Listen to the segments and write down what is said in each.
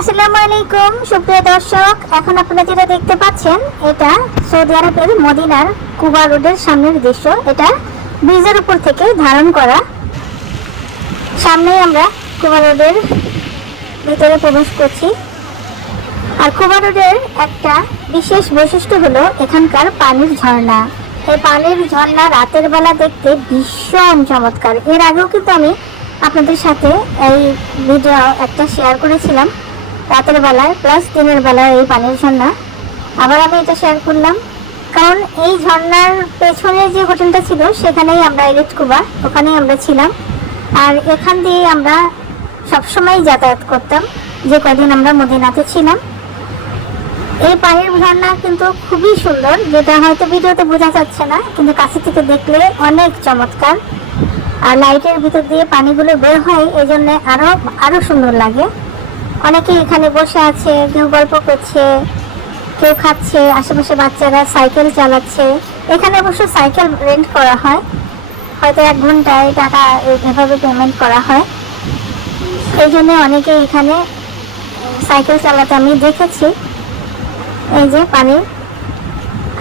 আসসালামু আলাইকুম সুপ্রিয় দর্শক, এখন আপনারা যেটা দেখতে পাচ্ছেন, এটা সৌদি আরবের মদিনার কুবা রোডের সামনের দৃশ্য। এটা ব্রিজের উপর থেকে ধারণ করা। সামনেই আমরা কুবা রোডের ভিতরে প্রবেশ করছি। আর কুবা রোডের একটা বিশেষ বৈশিষ্ট্য হলো এখানকার পানির ঝর্ণা। এই পানির ঝর্ণা রাতের বেলা দেখতে ভীষণ চমৎকার। এর আগেও কিন্তু আমি আপনাদের সাথে এই ভিডিও একটা শেয়ার করেছিলাম। রাতের বেলায় প্লাস দিনের বেলায় এই পানির ঝর্ণা। আবার আমি এটা শেয়ার করলাম। কারণ এই ঝর্ণার পেছনে যে হোটেলটা ছিল, সেখানেই আমরা এলিট কুবা ওখানেই আমরা ছিলাম। আর এখান দিয়ে আমরা সবসময় যাতায়াত করতাম। যে কদিন আমরা মদিনাতে ছিলাম। এই পানির ঝর্ণা কিন্তু খুবই সুন্দর, যেটা হয়তো ভিডিওতে বোঝা যাচ্ছে না, কিন্তু কাছে থেকে দেখলে অনেক চমৎকার। আর লাইটের ভিতর দিয়ে পানিগুলো বের হয় এই জন্য আরও আরও সুন্দর লাগে। অনেকে এখানে বসে আছে, কেউ গল্প করছে, কেউ খাচ্ছে, আশেপাশে বাচ্চারা সাইকেল চালাচ্ছে। এখানে অবশ্য সাইকেল রেন্ট করা হয়। হয়তো এক ঘন্টায় টাকা এভাবে পেমেন্ট করা হয়। এই জন্য অনেকে এখানে সাইকেল চালাতে আমি দেখেছি। এই যে পানি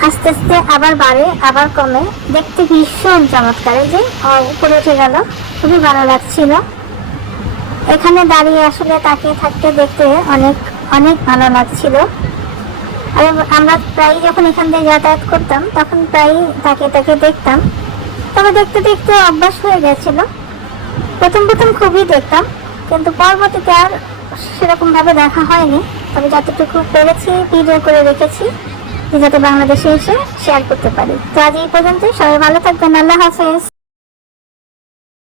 আস্তে আস্তে আবার বাড়ে, আবার কমে। দেখতে ভীষণ চমৎকার। যে উপরে উঠে গেল। খুবই ভালো লাগছিল। এখানে দাঁড়িয়ে আসলে তাকিয়ে থাকতে দেখতে অনেক অনেক ভালো লাগছিল। আর আমরা প্রায় যখন এখান দিয়ে যাতায়াত করতাম, তখন প্রায় তাকিয়ে তাকিয়ে দেখতাম। তবে দেখতে দেখতে অভ্যাস হয়ে গেছিল। প্রথম প্রথম খুবই দেখতাম, কিন্তু পরবর্তীতে আর সেরকম ভাবে দেখা হয়নি। তবে যতটুকু পেরেছি ভিডিও করে রেখেছি যাতে বাংলাদেশে এসে শেয়ার করতে পারি। তো আজ এই পর্যন্ত সবাই ভালো থাকবেন। আল্লাহ হাফেজ।